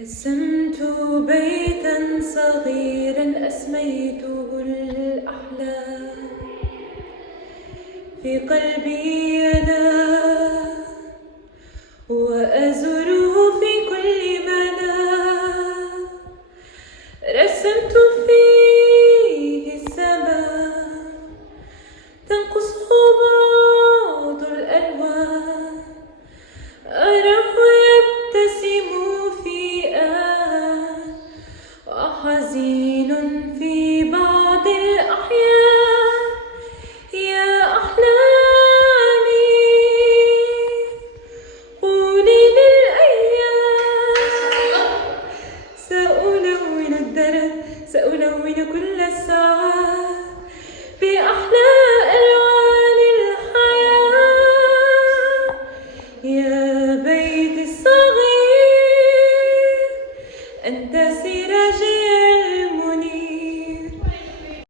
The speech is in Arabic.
رسمت بيتا صغيرا أسميته الأحلام، في قلبي أنا وأزوره في كل منام. رسمت فيه السماء تنقصه بعض الألوان، أراه يبتسم في آن وحزين في بعض الأحيان. يا أحلامي قولي للأيام، سألون الدرب، سألون كل الساعات بأحلى ألوان الحياة. يا بيتي الصغير أنت سراج